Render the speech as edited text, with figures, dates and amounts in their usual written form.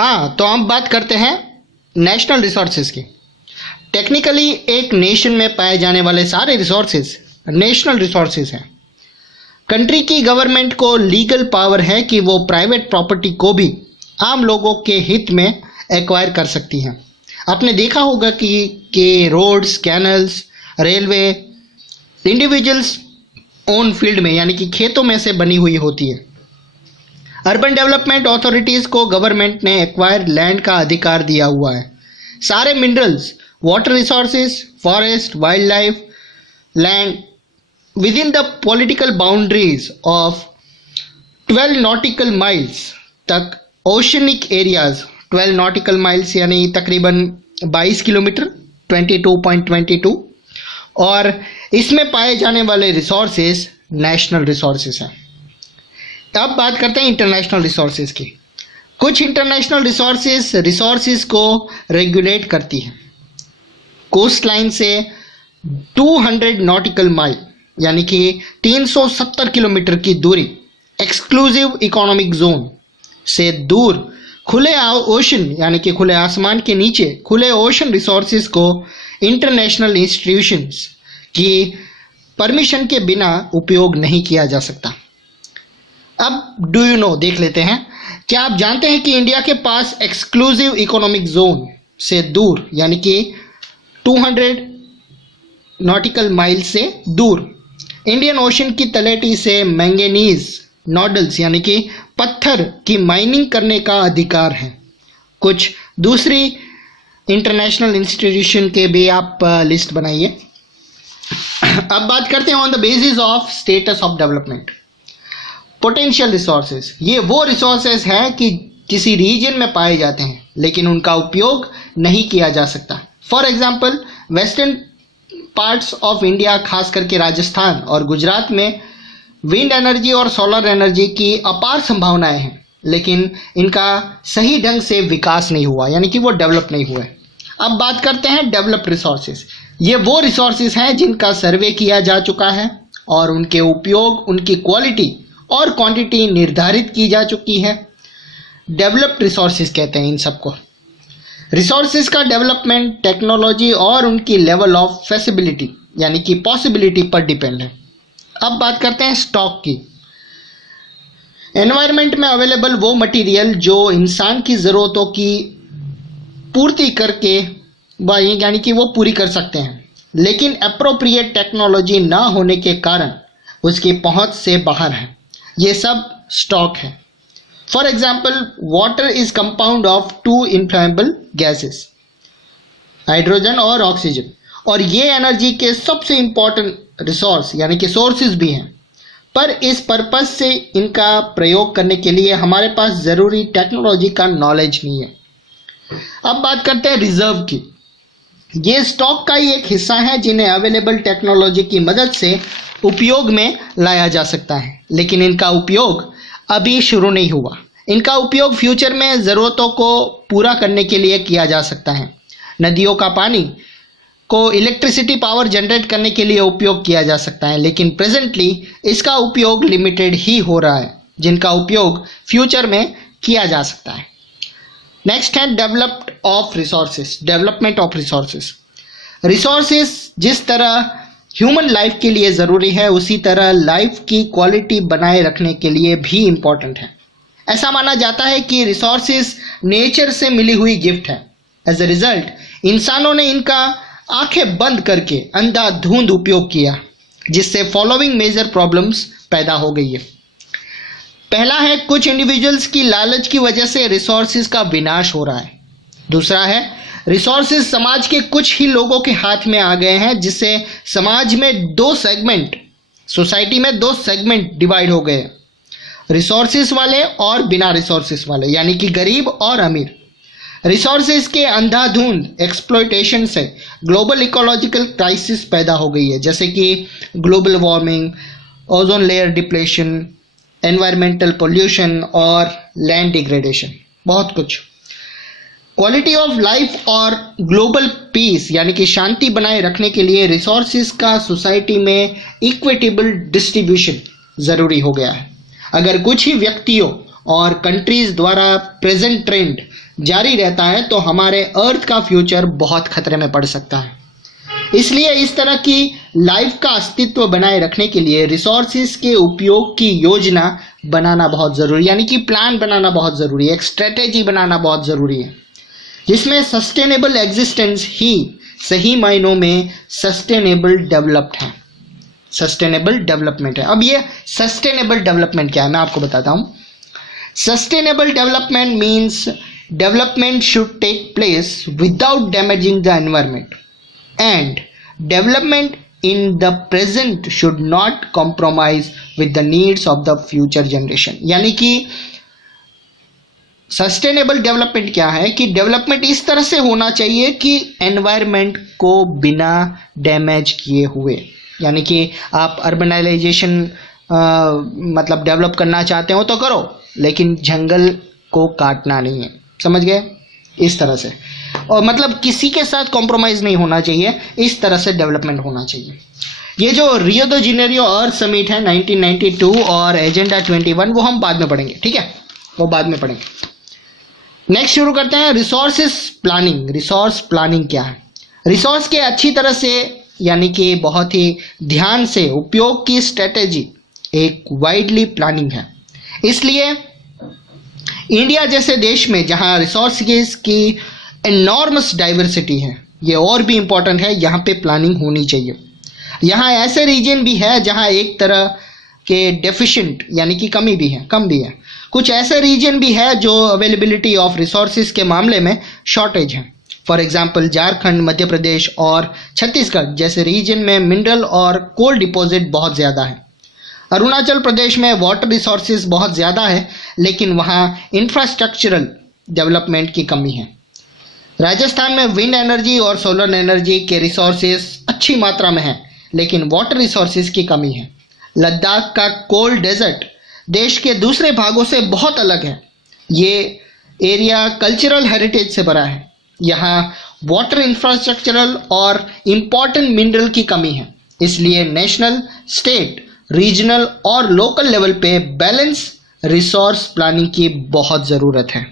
हाँ, तो हम बात करते हैं नेशनल रिसोर्सेज की। टेक्निकली एक नेशन में पाए जाने वाले सारे रिसोर्सेज नेशनल रिसोर्सेज हैं। कंट्री की गवर्नमेंट को लीगल पावर है कि वो प्राइवेट प्रॉपर्टी को भी आम लोगों के हित में एक्वायर कर सकती हैं। आपने देखा होगा कि roads, canals, railway individuals own field में यानी कि खेतों में से बनी हुई होती है। अर्बन डेवलपमेंट अथॉरिटीज़ को गवर्नमेंट ने एक्वायर लैंड का अधिकार दिया हुआ है। सारे minerals, water resources, forest, wild life, land within the political boundaries of 12 nautical miles तक ओशनिक एरियाज, 12 नॉटिकल माइल्स यानी तकरीबन 22 किलोमीटर 22.22, और इसमें पाए जाने वाले रिसोर्सेज नेशनल रिसोर्सेज हैं। अब बात करते हैं इंटरनेशनल रिसोर्सेज की। कुछ इंटरनेशनल रिसोर्सेज को रेगुलेट करती हैं। कोस्ट लाइन से 200 नॉटिकल माइल यानी कि 370 किलोमीटर की दूरी, एक्सक्लूसिव इकोनॉमिक जोन से दूर खुले ओशन यानी कि खुले आसमान के नीचे खुले ओशन रिसोर्सेज को इंटरनेशनल इंस्टीट्यूशंस की परमिशन के बिना उपयोग नहीं किया जा सकता। अब डू यू नो देख लेते हैं। क्या आप जानते हैं कि इंडिया के पास एक्सक्लूसिव इकोनॉमिक जोन से दूर यानी कि 200 नॉटिकल माइल से दूर इंडियन ओशन की तलहटी से मैंगनीज नोडल्स यानी कि पत्थर की माइनिंग करने का अधिकार है। कुछ दूसरी इंटरनेशनल इंस्टीट्यूशन के भी आप लिस्ट बनाइए। अब बात करते हैं on the basis of status of development. Potential resources, ये वो रिसोर्सेज हैं कि किसी रीजन में पाए जाते हैं लेकिन उनका उपयोग नहीं किया जा सकता। For example, western parts of India, खास करके राजस्थान और गुजरात में विंड एनर्जी और सोलर एनर्जी की अपार संभावनाएं हैं, लेकिन इनका सही ढंग से विकास नहीं हुआ यानी कि वो डेवलप नहीं हुए। अब बात करते हैं डेवलप्ड रिसोर्सेज। ये वो रिसोर्सेज हैं जिनका सर्वे किया जा चुका है और उनके उपयोग, उनकी क्वालिटी और क्वांटिटी निर्धारित की जा चुकी है। डेवलप्ड रिसोर्सेज कहते हैं इन सबको। रिसोर्सेज का डेवलपमेंट टेक्नोलॉजी और उनकी लेवल ऑफ फेसिबिलिटी यानी कि पॉसिबिलिटी पर डिपेंड है। अब बात करते हैं स्टॉक की। एनवायरनमेंट में अवेलेबल वो मटेरियल जो इंसान की ज़रूरतों की पूर्ति करके यानी कि वो पूरी कर सकते हैं, लेकिन अप्रोप्रिएट टेक्नोलॉजी ना होने के कारण उसकी पहुंच से बाहर है। ये सब स्टॉक है। For example, water is compound of 2 inflammable gases, hydrogen और ऑक्सीजन, और ये एनर्जी के सबसे इंपॉर्टेंट रिसोर्स यानी कि सोर्सेज भी हैं, पर इस पर्पस से इनका प्रयोग करने के लिए हमारे पास ज़रूरी टेक्नोलॉजी का नॉलेज नहीं है। अब बात करते हैं रिजर्व की। ये स्टॉक का ही एक हिस्सा है जिन्हें अवेलेबल टेक्नोलॉजी की मदद से उपयोग में लाया जा सकता है, लेकिन इनका उपयोग अभी शुरू नहीं हुआ। इनका उपयोग फ्यूचर में ज़रूरतों को पूरा करने के लिए किया जा सकता है। नदियों का पानी को इलेक्ट्रिसिटी पावर जनरेट करने के लिए उपयोग किया जा सकता है, लेकिन प्रेजेंटली इसका उपयोग लिमिटेड ही हो रहा है, जिनका उपयोग फ्यूचर में किया जा सकता है। नेक्स्ट है developed of resources, development of resources. Resources जिस तरह ह्यूमन लाइफ के लिए ज़रूरी है, उसी तरह लाइफ की क्वालिटी बनाए रखने के लिए भी इम्पॉर्टेंट है। ऐसा माना जाता है कि रिसोर्सेज नेचर से मिली हुई गिफ्ट है। एज अ रिजल्ट इंसानों ने इनका आंखें बंद करके अंधाधुंध उपयोग किया, जिससे फॉलोइंग मेजर प्रॉब्लम्स पैदा हो गई है। पहला है, कुछ इंडिविजुअल्स की लालच की वजह से रिसोर्सेज का विनाश हो रहा है। दूसरा है, रिसोर्सेज समाज के कुछ ही लोगों के हाथ में आ गए हैं, जिससे समाज में सोसाइटी में दो सेगमेंट डिवाइड हो गए, रिसोर्सेज वाले और बिना रिसोर्सेज वाले, यानी कि गरीब और अमीर। रिसोर्सेज के अंधाधुंध एक्सप्लॉयटेशन से ग्लोबल इकोलॉजिकल क्राइसिस पैदा हो गई है, जैसे कि global warming, ozone layer depletion, environmental pollution और लैंड डिग्रेडेशन, बहुत कुछ। क्वालिटी ऑफ लाइफ और ग्लोबल पीस यानी कि शांति बनाए रखने के लिए रिसोर्सेज का सोसाइटी में इक्विटेबल डिस्ट्रीब्यूशन ज़रूरी हो गया है। अगर कुछ ही व्यक्तियों और कंट्रीज द्वारा प्रेजेंट ट्रेंड जारी रहता है तो हमारे अर्थ का फ्यूचर बहुत खतरे में पड़ सकता है। इसलिए इस तरह की लाइफ का अस्तित्व बनाए रखने के लिए रिसोर्सेज के उपयोग की योजना बनाना बहुत ज़रूरी, यानी कि प्लान बनाना बहुत ज़रूरी है, एक स्ट्रेटेजी बनाना बहुत ज़रूरी है, जिसमें सस्टेनेबल एग्जिस्टेंस ही सही मायनों में सस्टेनेबल डेवलप्ड है, सस्टेनेबल डेवलपमेंट है। अब ये सस्टेनेबल डेवलपमेंट क्या है मैं आपको बताता हूँ। Sustainable development means development should take place without damaging the environment, and development in the present should not compromise with the needs of the future generation। यानी कि सस्टेनेबल डेवलपमेंट क्या है कि डेवलपमेंट इस तरह से होना चाहिए कि एनवायरनमेंट को बिना डैमेज किए हुए, यानी कि आप अर्बनाइजेशन मतलब डेवलप करना चाहते हो तो करो, लेकिन जंगल को काटना नहीं है, समझ गए? इस तरह से, और मतलब किसी के साथ कॉम्प्रोमाइज़ नहीं होना चाहिए, इस तरह से डेवलपमेंट होना चाहिए। ये जो रियो द जेनेरियो अर्थ समिट है 1992 और एजेंडा 21 वो हम बाद में पढ़ेंगे, ठीक है, वो बाद में पढ़ेंगे। नेक्स्ट शुरू करते हैं रिसोर्सेस प्लानिंग। रिसोर्स प्लानिंग क्या है? रिसोर्स के अच्छी तरह से यानी कि बहुत ही ध्यान से उपयोग की स्ट्रेटेजी एक वाइडली प्लानिंग है। इसलिए इंडिया जैसे देश में जहां रिसोर्सेज की एनॉर्मस डाइवर्सिटी है, ये और भी इम्पोर्टेंट है, यहाँ पे प्लानिंग होनी चाहिए। यहाँ ऐसे रीजन भी है जहाँ एक तरह के डेफिशिएंट यानी कि कमी भी है, कम भी है। कुछ ऐसे रीजन भी है जो अवेलेबिलिटी ऑफ रिसोर्सेज के मामले में शॉर्टेज है। फॉर एग्जांपल झारखंड, मध्य प्रदेश और छत्तीसगढ़ जैसे रीजन में मिनरल और कोल डिपॉजिट बहुत ज़्यादा है। अरुणाचल प्रदेश में वाटर रिसोर्सेज बहुत ज़्यादा है, लेकिन वहाँ इंफ्रास्ट्रक्चरल डेवलपमेंट की कमी है। राजस्थान में विंड एनर्जी और सोलर एनर्जी के रिसोर्सेज अच्छी मात्रा में हैं, लेकिन वाटर रिसोर्सेज की कमी है। लद्दाख का कोल्ड डेजर्ट देश के दूसरे भागों से बहुत अलग है। ये एरिया कल्चरल हेरिटेज से भरा है। यहाँ वाटर इंफ्रास्ट्रक्चरल और इम्पॉर्टेंट मिनरल की कमी है। इसलिए नेशनल, स्टेट, रीजनल और लोकल लेवल पे बैलेंस रिसोर्स प्लानिंग की बहुत ज़रूरत है।